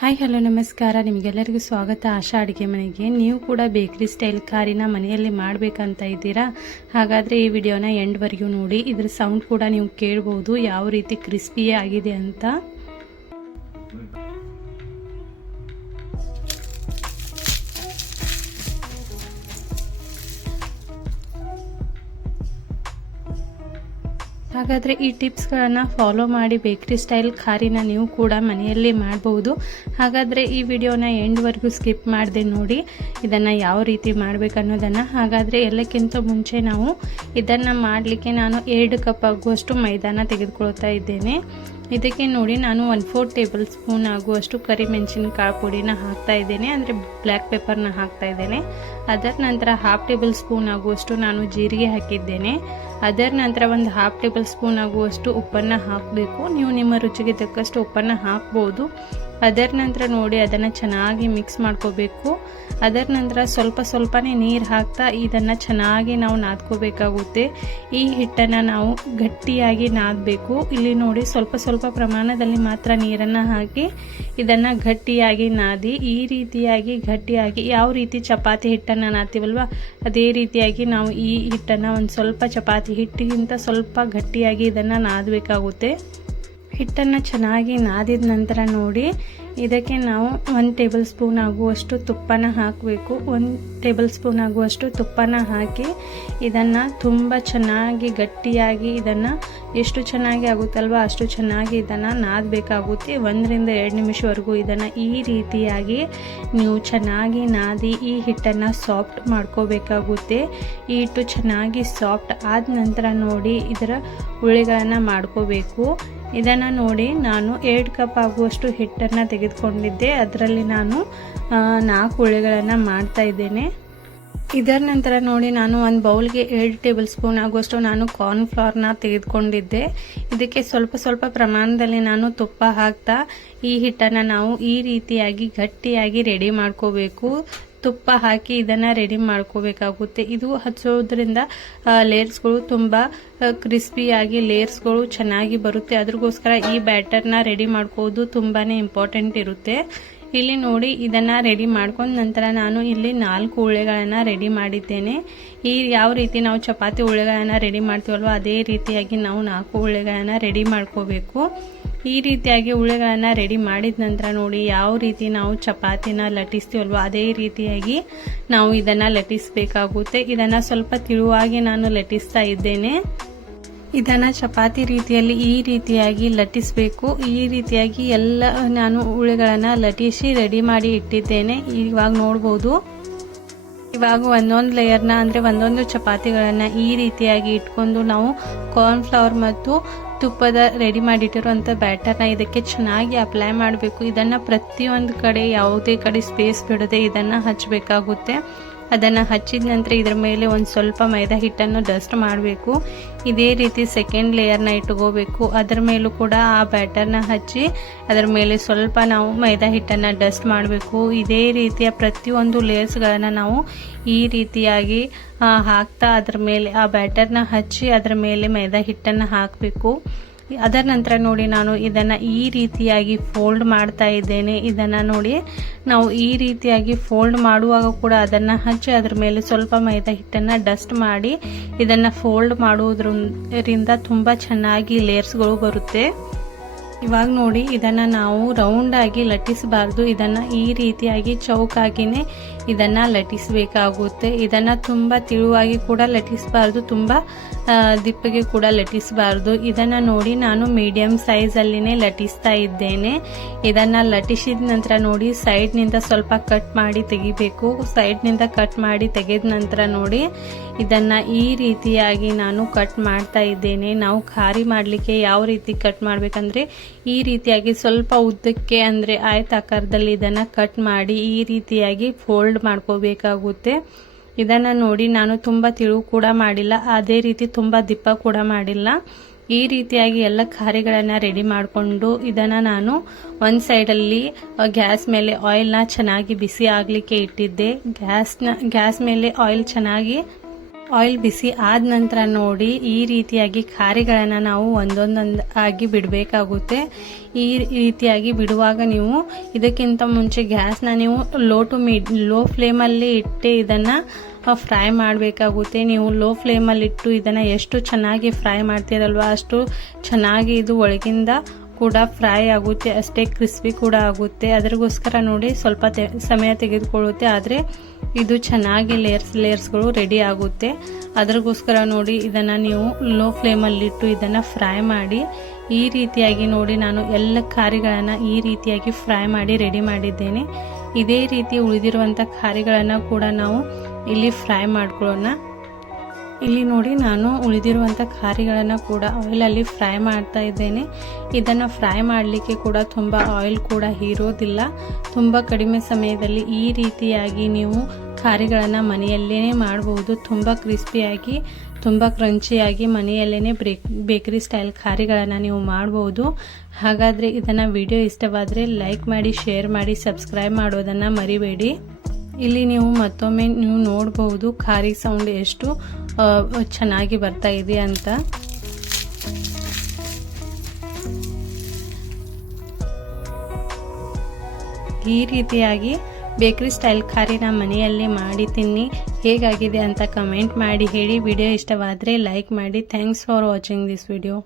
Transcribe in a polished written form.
Hi hello ನಮಸ್ಕಾರ. ನಿಮಗೆಲ್ಲರಿಗೂ ಸ್ವಾಗತ ಆಶಾ ಅಡುಗೆ ಮನೆಗೆ. ನೀವು ಕೂಡ ಬೇಕರಿ ಸ್ಟೈಲ್ ಖಾರಿನ ಮನೆಯಲ್ಲಿ ಮಾಡಬೇಕಂತ ಇದ್ದೀರಾ? ಹಾಗಾದರೆ ಈ ವಿಡಿಯೋನ ಎಂಡ್ವರೆಗೂ ನೋಡಿ. ಇದ್ರ ಸೌಂಡ್ ಕೂಡ ನೀವು ಕೇಳ್ಬೋದು ಯಾವ ರೀತಿ ಕ್ರಿಸ್ಪಿಯೇ ಆಗಿದೆ ಅಂತ. ಹಾಗಾದರೆ ಈ ಟಿಪ್ಸ್ಗಳನ್ನು ಫಾಲೋ ಮಾಡಿ ಬೇಕರಿ ಸ್ಟೈಲ್ ಖಾರಿನ ನೀವು ಕೂಡ ಮನೆಯಲ್ಲಿ ಮಾಡಬಹುದು. ಹಾಗಾದರೆ ಈ ವಿಡಿಯೋನ ಎಂಡ್ವರೆಗೂ ಸ್ಕಿಪ್ ಮಾಡದೆ ನೋಡಿ ಇದನ್ನು ಯಾವ ರೀತಿ ಮಾಡಬೇಕನ್ನೋದನ್ನು. ಹಾಗಾದರೆ ಎಲ್ಲಕ್ಕಿಂತ ಮುಂಚೆ ನಾವು ಇದನ್ನು ಮಾಡಲಿಕ್ಕೆ ನಾನು 2 ಕಪ್ ಆಗುವಷ್ಟು ಮೈದಾನ ತೆಗೆದುಕೊಳ್ತಾ ಇದ್ದೇನೆ. ಇದಕ್ಕೆ ನೋಡಿ ನಾನು 1/4 ಟೇಬಲ್ ಸ್ಪೂನ್ ಆಗುವಷ್ಟು ಕರಿಮೆಣಸಿನಕಾಳು ಪುಡಿನ ಹಾಕ್ತಾ ಇದ್ದೇನೆ, ಅಂದರೆ ಬ್ಲ್ಯಾಕ್ ಪೆಪ್ಪರ್ನ ಹಾಕ್ತಾ ಇದ್ದೇನೆ. ಅದರ ನಂತರ 1/2 ಟೇಬಲ್ ಸ್ಪೂನ್ ಆಗುವಷ್ಟು ನಾನು ಜೀರಿಗೆ ಹಾಕಿದ್ದೇನೆ. ಅದರ ನಂತರ 1/2 ಟೇಬಲ್ ಸ್ಪೂನ್ ಆಗುವಷ್ಟು ಉಪ್ಪನ್ನು ಹಾಕಬೇಕು. ನೀವು ನಿಮ್ಮ ರುಚಿಗೆ ತಕ್ಕಷ್ಟು ಉಪ್ಪನ್ನು ಹಾಕ್ಬೋದು. ಅದರ ನಂತರ ನೋಡಿ ಅದನ್ನು ಚೆನ್ನಾಗಿ ಮಿಕ್ಸ್ ಮಾಡ್ಕೋಬೇಕು. ಅದರ ನಂತರ ಸ್ವಲ್ಪನೇ ನೀರು ಹಾಕ್ತಾ ಇದನ್ನು ಚೆನ್ನಾಗಿ ನಾವು ನಾದ್ಕೋಬೇಕಾಗುತ್ತೆ. ಈ ಹಿಟ್ಟನ್ನು ನಾವು ಗಟ್ಟಿಯಾಗಿ ನಾದಬೇಕು. ಇಲ್ಲಿ ನೋಡಿ ಸ್ವಲ್ಪ ಪ್ರಮಾಣದಲ್ಲಿ ಮಾತ್ರ ನೀರನ್ನು ಹಾಕಿ ಇದನ್ನು ಗಟ್ಟಿಯಾಗಿ ನಾದಿ ಈ ರೀತಿಯಾಗಿ ಗಟ್ಟಿಯಾಗಿ, ಯಾವ ರೀತಿ ಚಪಾತಿ ಹಿಟ್ಟನ್ನು ನಾದ್ತೀವಲ್ವ ಅದೇ ರೀತಿಯಾಗಿ ನಾವು ಈ ಹಿಟ್ಟನ್ನು ಒಂದು ಸ್ವಲ್ಪ ಚಪಾತಿ ಹಿಟ್ಟಿಗಿಂತ ಸ್ವಲ್ಪ ಗಟ್ಟಿಯಾಗಿ ಇದನ್ನು ನಾದಬೇಕಾಗುತ್ತೆ. ಹಿಟ್ಟನ್ನು ಚೆನ್ನಾಗಿ ನಾದಿದ ನಂತರ ನೋಡಿ ಇದಕ್ಕೆ ನಾವು 1 ಟೇಬಲ್ ಸ್ಪೂನ್ ಆಗುವಷ್ಟು ತುಪ್ಪನ ಹಾಕಬೇಕು. 1 ಟೇಬಲ್ ಸ್ಪೂನ್ ಆಗುವಷ್ಟು ತುಪ್ಪನ ಹಾಕಿ ಇದನ್ನು ತುಂಬ ಚೆನ್ನಾಗಿ ಗಟ್ಟಿಯಾಗಿ ಇದನ್ನು ಎಷ್ಟು ಚೆನ್ನಾಗಿ ಆಗುತ್ತಲ್ವ ಅಷ್ಟು ಚೆನ್ನಾಗಿ ಇದನ್ನು ನಾದಬೇಕಾಗುತ್ತೆ. 1 ರಿಂದ 2 ನಿಮಿಷವರೆಗೂ ಇದನ್ನು ಈ ರೀತಿಯಾಗಿ ನೀವು ಚೆನ್ನಾಗಿ ನಾದಿ ಈ ಹಿಟ್ಟನ್ನು ಸಾಫ್ಟ್ ಮಾಡ್ಕೋಬೇಕಾಗುತ್ತೆ. ಈ ಹಿಟ್ಟು ಚೆನ್ನಾಗಿ ಸಾಫ್ಟ್ ಆದ ನಂತರ ನೋಡಿ ಇದರ ಉಳ್ಳಿಗಳನ್ನು ಮಾಡ್ಕೋಬೇಕು. ಇದನ್ನು ನೋಡಿ ನಾನು 2 ಕಪ್ ಆಗುವಷ್ಟು ಹಿಟ್ಟನ್ನು ತೆಗೆದುಕೊಂಡಿದ್ದೆ. ಅದರಲ್ಲಿ ನಾನು 4 ಉಳ್ಳಿಗಳನ್ನು ಮಾಡ್ತಾ ಇದ್ದೇನೆ. ಇದರ ನಂತರ ನೋಡಿ ನಾನು ಒಂದು ಬೌಲ್ಗೆ 2 ಟೇಬಲ್ ಸ್ಪೂನ್ ಆಗುವಷ್ಟು ನಾನು ಕಾರ್ನ್ಫ್ಲವರ್ನ ತೆಗೆದುಕೊಂಡಿದ್ದೆ. ಇದಕ್ಕೆ ಸ್ವಲ್ಪ ಪ್ರಮಾಣದಲ್ಲಿ ನಾನು ತುಪ್ಪ ಹಾಕ್ತಾ ಈ ಹಿಟ್ಟನ್ನು ನಾವು ಈ ರೀತಿಯಾಗಿ ಗಟ್ಟಿಯಾಗಿ ರೆಡಿ ಮಾಡ್ಕೋಬೇಕು. ತುಪ್ಪ ಹಾಕಿ ಇದನ್ನು ರೆಡಿ ಮಾಡ್ಕೋಬೇಕಾಗುತ್ತೆ. ಇದು ಹಚ್ಚೋದ್ರಿಂದ ಲೇಯರ್ಸ್ಗಳು ತುಂಬ ಕ್ರಿಸ್ಪಿಯಾಗಿ ಲೇಯರ್ಸ್ಗಳು ಚೆನ್ನಾಗಿ ಬರುತ್ತೆ. ಅದ್ರಗೋಸ್ಕರ ಈ ಬ್ಯಾಟರ್ನ ರೆಡಿ ಮಾಡ್ಕೋದು ತುಂಬಾ ಇಂಪಾರ್ಟೆಂಟ್ ಇರುತ್ತೆ. ಇಲ್ಲಿ ನೋಡಿ ಇದನ್ನು ರೆಡಿ ಮಾಡ್ಕೊಂಡ ನಂತರ ನಾನು ಇಲ್ಲಿ 4 ಉಳ್ಳೆಗಳನ್ನು ರೆಡಿ ಮಾಡಿದ್ದೇನೆ. ಈ ಯಾವ ರೀತಿ ನಾವು ಚಪಾತಿ ಉಳ್ಳೆಗಳನ್ನು ರೆಡಿ ಮಾಡ್ತೀವಲ್ವ ಅದೇ ರೀತಿಯಾಗಿ ನಾವು 4 ಉಳ್ಳೆಗಳನ್ನು ರೆಡಿ ಮಾಡ್ಕೋಬೇಕು. ಈ ರೀತಿಯಾಗಿ ಉಳ್ಳೆಗಳನ್ನು ರೆಡಿ ಮಾಡಿದ ನಂತರ ನೋಡಿ ಯಾವ ರೀತಿ ನಾವು ಚಪಾತಿನ ಲಟ್ಟಿಸ್ತೀವಲ್ವ ಅದೇ ರೀತಿಯಾಗಿ ನಾವು ಇದನ್ನು ಲಟ್ಟಿಸಬೇಕಾಗುತ್ತೆ. ಇದನ್ನು ಸ್ವಲ್ಪ ತಿಳುವಾಗಿ ನಾನು ಲಟ್ಟಿಸ್ತಾ ಇದ್ದೇನೆ. ಇದನ್ನು ಚಪಾತಿ ರೀತಿಯಲ್ಲಿ ಈ ರೀತಿಯಾಗಿ ಲಟ್ಟಿಸಬೇಕು. ಈ ರೀತಿಯಾಗಿ ಎಲ್ಲ ನಾನು ಉಳ್ಳೆಗಳನ್ನು ಲಟ್ಟಿಸಿ ರೆಡಿ ಮಾಡಿ ಇಟ್ಟಿದ್ದೇನೆ. ಇವಾಗ ನೋಡ್ಬೋದು. ಇವಾಗ ಒಂದೊಂದು ಲೇಯರ್ನ ಅಂದರೆ ಒಂದೊಂದು ಚಪಾತಿಗಳನ್ನು ಈ ರೀತಿಯಾಗಿ ಇಟ್ಕೊಂಡು ನಾವು ಕಾರ್ನ್ಫ್ಲವರ್ ಮತ್ತು ತುಪ್ಪದ ರೆಡಿ ಮಾಡಿಟ್ಟಿರುವಂಥ ಬ್ಯಾಟರ್ನ ಇದಕ್ಕೆ ಚೆನ್ನಾಗಿ ಅಪ್ಲೈ ಮಾಡಬೇಕು. ಇದನ್ನು ಪ್ರತಿಯೊಂದು ಕಡೆ ಯಾವುದೇ ಕಡೆ ಸ್ಪೇಸ್ ಬಿಡದೆ ಇದನ್ನು ಹಚ್ಚಬೇಕಾಗುತ್ತೆ. ಅದನ್ನು ಹಚ್ಚಿದ ನಂತರ ಇದರ ಮೇಲೆ ಒಂದು ಸ್ವಲ್ಪ ಮೈದಾ ಹಿಟ್ಟನ್ನು ಡಸ್ಟ್ ಮಾಡಬೇಕು. ಇದೇ ರೀತಿ ಸೆಕೆಂಡ್ ಲೇಯರ್ನ ಇಟ್ಕೋಬೇಕು. ಅದರ ಮೇಲೂ ಕೂಡ ಆ ಬ್ಯಾಟರ್ನ ಹಚ್ಚಿ ಅದರ ಮೇಲೆ ಸ್ವಲ್ಪ ನಾವು ಮೈದಾ ಹಿಟ್ಟನ್ನು ಡಸ್ಟ್ ಮಾಡಬೇಕು. ಇದೇ ರೀತಿಯ ಪ್ರತಿಯೊಂದು ಲೇಯರ್ಸ್ಗಳನ್ನು ನಾವು ಈ ರೀತಿಯಾಗಿ ಹಾಕ್ತಾ ಅದರ ಮೇಲೆ ಆ ಬ್ಯಾಟರ್ನ ಹಚ್ಚಿ ಅದರ ಮೇಲೆ ಮೈದಾ ಹಿಟ್ಟನ್ನು ಹಾಕಬೇಕು. ಅದರ ನಂತರ ನೋಡಿ ನಾನು ಇದನ್ನು ಈ ರೀತಿಯಾಗಿ ಫೋಲ್ಡ್ ಮಾಡ್ತಾ ಇದ್ದೇನೆ. ಇದನ್ನು ನೋಡಿ ನಾವು ಈ ರೀತಿಯಾಗಿ ಫೋಲ್ಡ್ ಮಾಡುವಾಗ ಕೂಡ ಅದನ್ನು ಹಚ್ಚಿ ಅದರ ಮೇಲೆ ಸ್ವಲ್ಪ ಮೈದಾ ಹಿಟ್ಟನ್ನು ಡಸ್ಟ್ ಮಾಡಿ ಇದನ್ನು ಫೋಲ್ಡ್ ಮಾಡುವುದರಿಂದ ತುಂಬ ಚೆನ್ನಾಗಿ ಲೇಯರ್ಸ್ಗಳು ಬರುತ್ತೆ. ಇವಾಗ ನೋಡಿ ಇದನ್ನು ನಾವು ರೌಂಡಾಗಿ ಲಟ್ಟಿಸಬಾರ್ದು. ಇದನ್ನು ಈ ರೀತಿಯಾಗಿ ಚೌಕಾಗಿನೇ ಇದನ್ನು ಲಟ್ಟಿಸಬೇಕಾಗುತ್ತೆ. ಇದನ್ನು ತುಂಬ ತಿಳುವಾಗಿ ಕೂಡ ಲಟ್ಟಿಸಬಾರ್ದು, ತುಂಬ ದಿಪ್ಪಗೆ ಕೂಡ ಲಟ್ಟಿಸಬಾರ್ದು. ಇದನ್ನು ನೋಡಿ ನಾನು ಮೀಡಿಯಂ ಸೈಜಲ್ಲಿನೇ ಲಟ್ಟಿಸ್ತಾ ಇದ್ದೇನೆ. ಇದನ್ನು ಲಟ್ಟಿಸಿದ ನಂತರ ನೋಡಿ ಸೈಡ್ನಿಂದ ಸ್ವಲ್ಪ ಕಟ್ ಮಾಡಿ ತೆಗಿಬೇಕು. ಸೈಡ್ನಿಂದ ಕಟ್ ಮಾಡಿ ತೆಗೆದ ನಂತರ ನೋಡಿ ಇದನ್ನು ಈ ರೀತಿಯಾಗಿ ನಾನು ಕಟ್ ಮಾಡ್ತಾ ಇದ್ದೇನೆ. ನಾವು ಖಾರಿ ಮಾಡಲಿಕ್ಕೆ ಯಾವ ರೀತಿ ಕಟ್ ಮಾಡಬೇಕಂದ್ರೆ ಈ ರೀತಿಯಾಗಿ ಸ್ವಲ್ಪ ಉದ್ದಕ್ಕೆ ಅಂದರೆ ಆಯತಾಕಾರದಲ್ಲಿ ಇದನ್ನು ಕಟ್ ಮಾಡಿ ಈ ರೀತಿಯಾಗಿ ಫೋಲ್ಡ್ ಮಾಡ್ಕೋಬೇಕಾಗುತ್ತೆ. ಇದನ್ನು ನೋಡಿ ನಾನು ತುಂಬ ತಿಳು ಕೂಡ ಮಾಡಿಲ್ಲ, ಅದೇ ರೀತಿ ತುಂಬ ದಿಪ್ಪ ಕೂಡ ಮಾಡಿಲ್ಲ. ಈ ರೀತಿಯಾಗಿ ಎಲ್ಲ ಖಾರಿಗಳನ್ನು ರೆಡಿ ಮಾಡಿಕೊಂಡು ಇದನ್ನು ನಾನು ಒಂದು ಸೈಡಲ್ಲಿ ಗ್ಯಾಸ್ ಮೇಲೆ ಆಯಿಲ್ನ ಚೆನ್ನಾಗಿ ಬಿಸಿ ಆಗಲಿಕ್ಕೆ ಇಟ್ಟಿದ್ದೆ. ಗ್ಯಾಸ್ ಮೇಲೆ ಆಯಿಲ್ ಚೆನ್ನಾಗಿ ಆಯಿಲ್ ಬಿಸಿ ಆದ ನಂತರ ನೋಡಿ ಈ ರೀತಿಯಾಗಿ ಖಾರಿಗಳನ್ನು ನಾವು ಒಂದೊಂದಾಗಿ ಬಿಡಬೇಕಾಗುತ್ತೆ. ಈ ರೀತಿಯಾಗಿ ಬಿಡುವಾಗ ನೀವು ಇದಕ್ಕಿಂತ ಮುಂಚೆ ಗ್ಯಾಸ್ನ ನೀವು ಲೋ ಫ್ಲೇಮಲ್ಲಿ ಇಟ್ಟು ಇದನ್ನು ಫ್ರೈ ಮಾಡಬೇಕಾಗುತ್ತೆ. ನೀವು ಲೋ ಫ್ಲೇಮಲ್ಲಿಟ್ಟು ಇದನ್ನು ಎಷ್ಟು ಚೆನ್ನಾಗಿ ಫ್ರೈ ಮಾಡ್ತೀರಲ್ವ ಅಷ್ಟು ಚೆನ್ನಾಗಿ ಇದು ಒಳಗಿಂದ ಕೂಡ ಫ್ರೈ ಆಗುತ್ತೆ, ಅಷ್ಟೇ ಕ್ರಿಸ್ಪಿ ಕೂಡ ಆಗುತ್ತೆ. ಅದಕ್ಕೋಸ್ಕರ ನೋಡಿ ಸ್ವಲ್ಪ ಸಮಯ ತೆಗೆದುಕೊಳ್ಳುತ್ತೆ, ಆದರೆ ಇದು ಚೆನ್ನಾಗಿ ಲೇಯರ್ಸ್ಗಳು ರೆಡಿ ಆಗುತ್ತೆ. ಅದಕ್ಕೋಸ್ಕರ ನೋಡಿ ಇದನ್ನು ನೀವು ಲೋ ಫ್ಲೇಮಲ್ಲಿಟ್ಟು ಇದನ್ನು ಫ್ರೈ ಮಾಡಿ. ಈ ರೀತಿಯಾಗಿ ನೋಡಿ ನಾನು ಎಲ್ಲ ಖಾರಿಗಳನ್ನು ಈ ರೀತಿಯಾಗಿ ಫ್ರೈ ಮಾಡಿ ರೆಡಿ ಮಾಡಿದ್ದೇನೆ. ಇದೇ ರೀತಿ ಉಳಿದಿರುವಂಥ ಖಾರಿಗಳನ್ನು ಕೂಡ ನಾವು ಇಲ್ಲಿ ಫ್ರೈ ಮಾಡ್ಕೊಳ್ಳೋಣ. ಇಲ್ಲಿ ನೋಡಿ ನಾನು ಉಳಿದಿರುವಂಥ ಖಾರಿಗಳನ್ನು ಕೂಡ ಆಯಿಲಲ್ಲಿ ಫ್ರೈ ಮಾಡ್ತಾ ಇದ್ದೇನೆ. ಇದನ್ನು ಫ್ರೈ ಮಾಡಲಿಕ್ಕೆ ಕೂಡ ತುಂಬ ಆಯಿಲ್ ಕೂಡ ಹೀರೋದಿಲ್ಲ. ತುಂಬ ಕಡಿಮೆ ಸಮಯದಲ್ಲಿ ಈ ರೀತಿಯಾಗಿ ನೀವು ಖಾರಿಗಳನ್ನು ಮನೆಯಲ್ಲೇ ಮಾಡಬಹುದು. ತುಂಬ ಕ್ರಿಸ್ಪಿಯಾಗಿ ತುಂಬ ಕ್ರಂಚಿಯಾಗಿ ಮನೆಯಲ್ಲೇ ಬೇಕರಿ ಸ್ಟೈಲ್ ಖಾರಿಗಳನ್ನು ನೀವು ಮಾಡ್ಬೋದು. ಹಾಗಾದರೆ ಇದನ್ನು ವಿಡಿಯೋ ಇಷ್ಟವಾದರೆ ಲೈಕ್ ಮಾಡಿ, ಶೇರ್ ಮಾಡಿ, ಸಬ್ಸ್ಕ್ರೈಬ್ ಮಾಡೋದನ್ನು ಮರಿಬೇಡಿ. ಇಲ್ಲಿ ನೀವು ಮತ್ತೊಮ್ಮೆ ನೀವು ನೋಡಬಹುದು ಖಾರಿ ಸೌಂಡ್ ಎಷ್ಟು ಚೆನ್ನಾಗಿ ಬರ್ತಾ ಇದೆ ಅಂತ. ಈ ರೀತಿಯಾಗಿ ಬೇಕರಿ ಸ್ಟೈಲ್ ಖಾರಿನ ಮನೆಯಲ್ಲೇ ಮಾಡಿ ತಿನ್ನಿ. ಹೇಗಾಗಿದೆ ಅಂತ ಕಮೆಂಟ್ ಮಾಡಿ ಹೇಳಿ. ವಿಡಿಯೋ ಇಷ್ಟವಾದರೆ ಲೈಕ್ ಮಾಡಿ. Thanks for watching this video.